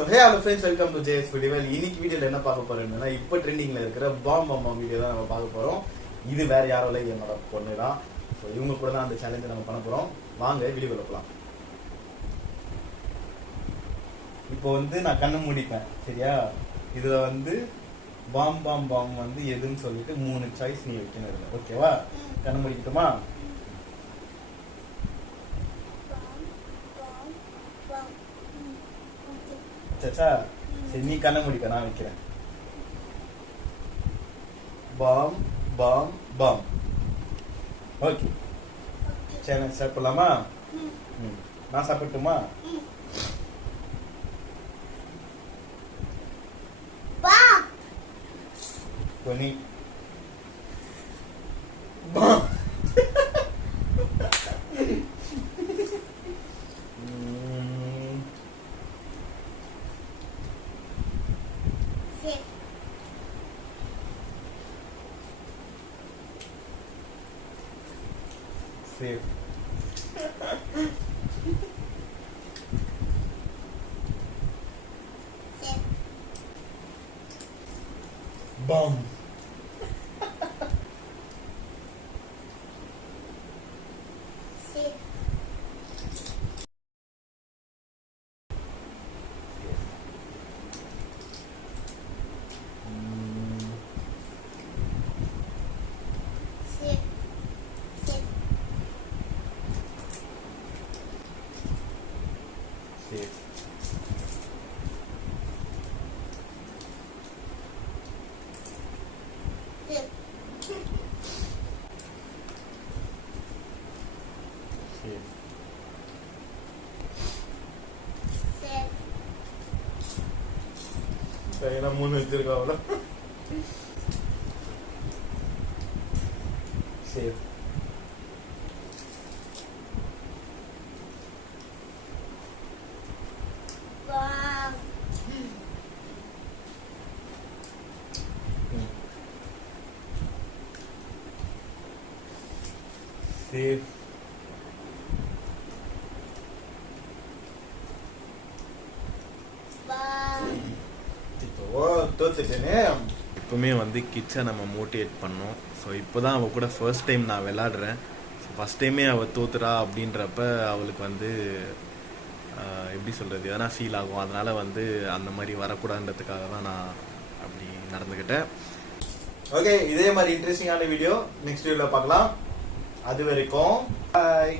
So hey hello friends, welcome to JS Video. இன்னைக்கு வீடியோல என்ன பார்க்க போறோம்னா இப்போ ட்ரெண்டிங்ல இருக்கிற பாம் பாம் வீடியோ தான் நம்ம பார்க்க போறோம். இது வேற யாரோ இல்ல, என்னோட பொண்ணு தான். சோ இவங்க கூட தான் அந்த சேலஞ்ச் நம்ம பண்ண போறோம். வாங்க வீடியோக்குள்ள போலாம். இப்போ நான் கண்ணை மூடிப்பேன், சரியா? இதுல பாம் பாம் பாம் எதுன்னு சொல்லிட்டு 3 சாய்ஸ் நீ வைக்கணும், ஓகேவா? கண்ணை மூடிக்கிட்டுமா? சச்சா சரி, நீ கண்ணை முடிக்க, நான் வைக்கிறேன். Bomb bomb bomb. ஓகே, சரி ஸ்டார்ட் பண்ணலாமா? நான் சாப்பிட்டுமா? Ponni bomb. Safe. Bomb. Safe. Safe. Saya nak menuju kau lah. Safe. Wow. Safe. எப்பவுமே கிட்ஸை நம்ம மோட்டிவேட் பண்ணோம். ஸோ இப்போ தான் அவள் கூட ஃபர்ஸ்ட் டைம் நான் விளாடுறேன். ஸோ ஃபஸ்ட் டைமே அவள் தோத்துறா அப்படின்றப்ப அவளுக்கு எப்படி சொல்கிறது, எதனா ஃபீல் ஆகும். அதனால் அந்த மாதிரி வரக்கூடாதுன்றதுக்காக தான் நான் அப்படி நடந்துக்கிட்டேன். ஓகே, இதே மாதிரி இன்ட்ரெஸ்டிங்கான வீடியோ நெக்ஸ்ட் வீடியோவில் பார்க்கலாம். அது வரைக்கும் பாய்.